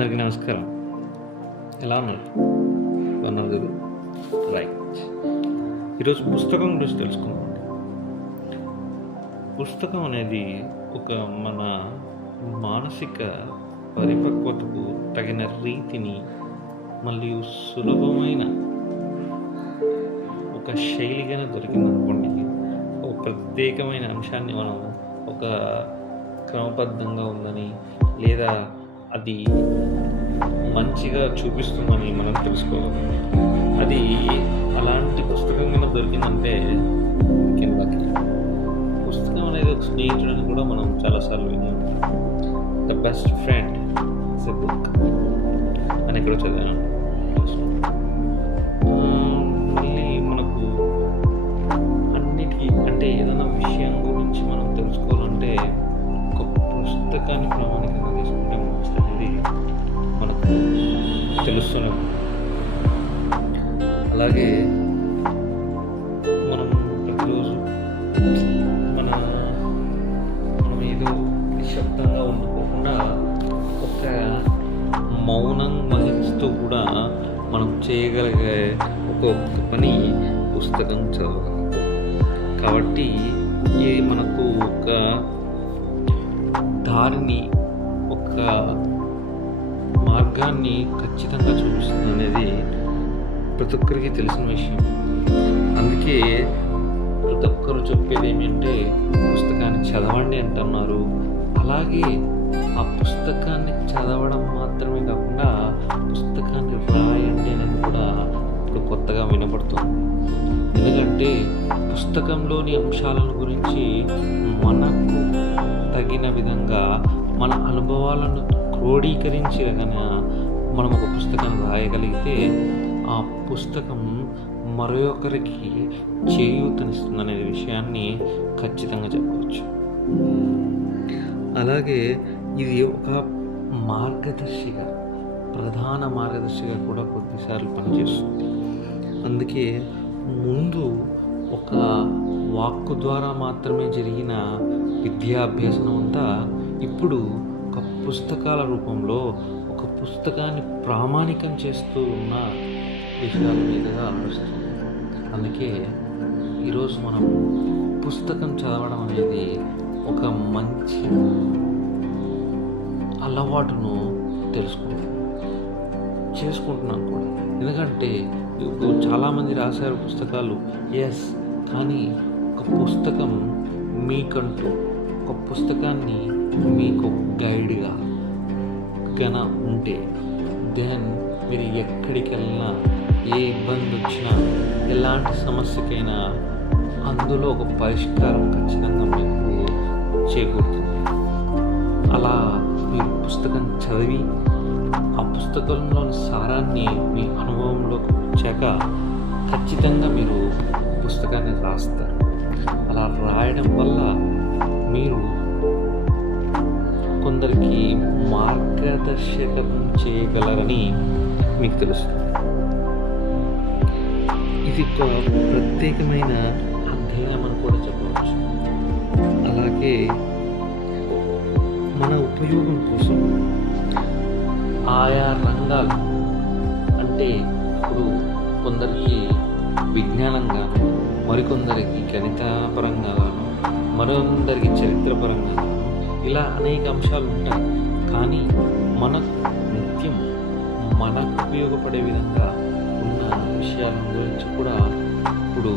అందరికీ నమస్కారం. ఎలా ఉన్నారు? బాగున్నారు కదా? రైట్. ఈరోజు పుస్తకం గురించి తెలుసుకుందాం. పుస్తకం అనేది ఒక మన మానసిక పరిపక్వతకు తగిన రీతిని మరియు సులభమైన ఒక శైలిగానే దొరికిందనుకోండి. ఒక ప్రత్యేకమైన అంశాన్ని మనం ఒక క్రమబద్ధంగా ఉందని లేదా అది మంచిగా చూపిస్తుందని మనం తెలుసుకోవాలి. అది అలాంటి పుస్తకం కింద దొరికిందంటే కిందకి పుస్తకం అనేది ఒక స్నేహితుడని కూడా మనం చాలాసార్లు విన్నాం. The best friend is a book అని ఎక్కడో చదివాను. మళ్ళీ మనకు అన్నిటికీ అంటే ఏదైనా విషయం గురించి మనం తెలుసుకోవాలంటే ఒక పుస్తకాన్ని ప్రామాణికంగా తీసుకుంటే మంచిది మనకు తెలుస్తున్నాం. అలాగే మనం ప్రతిరోజు మనం ఏదో నిశ్శబ్దంగా ఉండిపోకుండా ఒక మౌనం వహిస్తూ కూడా మనం చేయగలిగే ఒక పని పుస్తకం చదవగలం. కాబట్టి ఇది మనకు ఒక దారిని ఒక మార్గాన్ని ఖచ్చితంగా చూపిస్తుంది అనేది ప్రతి ఒక్కరికి తెలిసిన విషయం. అందుకే ప్రతి ఒక్కరు చెప్పేది ఏమిటంటే పుస్తకాన్ని చదవండి అంటున్నారు. అలాగే ఆ పుస్తకాన్ని చదవడం మాత్రమే కాకుండా పుస్తకాన్ని రాయండి అనేది కూడా ఇప్పుడు కొత్తగా వినపడుతుంది. ఎందుకంటే పుస్తకంలోని అంశాలను గురించి మనకు తగిన విధంగా మన అనుభవాలను క్రోడీకరించి మనం ఒక పుస్తకాన్ని రాయగలిగితే ఆ పుస్తకం మరొకరికి చేయూతనిస్తుందనే విషయాన్ని ఖచ్చితంగా చెప్పవచ్చు. అలాగే ఇది ఒక మార్గదర్శిగా ప్రధాన మార్గదర్శిగా కూడా కొద్దిసార్లు పనిచేస్తుంది. అందుకే ముందు ఒక వాక్కు ద్వారా మాత్రమే జరిగిన విద్యాభ్యాసం అంతా ఇప్పుడు ఒక పుస్తకాల రూపంలో ఒక పుస్తకాన్ని ప్రామాణికం చేస్తూ ఉన్న విషయాల మీదుగా నడుస్తుంది. అందుకే ఈరోజు మనం పుస్తకం చదవడం అనేది ఒక మంచి అలవాటును చేసుకుంటున్నాం కూడా. ఎందుకంటే ఇప్పుడు చాలామంది రాశారు పుస్తకాలు, ఎస్, కానీ ఒక పుస్తకం మీకంటూ ఒక పుస్తకాన్ని మీకు గైడ్గా గన ఉంటే దెన్ మీరు ఎక్కడికి వెళ్ళినా ఏ ఇబ్బంది వచ్చినా ఎలాంటి సమస్యకైనా అందులో ఒక పరిష్కారం ఖచ్చితంగా మీకు చేకూరుతుంది. అలా మీరు పుస్తకం చదివి ఆ పుస్తకంలోని సారాన్ని మీ అనుభవంలోకి వచ్చాక ఖచ్చితంగా మీరు పుస్తకాన్ని రాస్తారు. అలా రాయడం వల్ల మీరు కొందరికి మార్గదర్శకం చేయగలరని మీకు తెలుస్తుంది. ఇది ఒక ప్రత్యేకమైన అధ్యయనం అని కూడా చెప్పవచ్చు. అలాగే మన ఉపయోగం కోసం ఆయా రంగాలు అంటే ఇప్పుడు కొందరికి విజ్ఞానంగాను, మరికొందరికి గణితపరంగాను, మరొందరికి చరిత్రపరంగా, ఇలా అనేక అంశాలు ఉంటాయి. కానీ మనకు నిత్యం మనకు ఉపయోగపడే విధంగా ఉన్న విషయాల గురించి కూడా ఇప్పుడు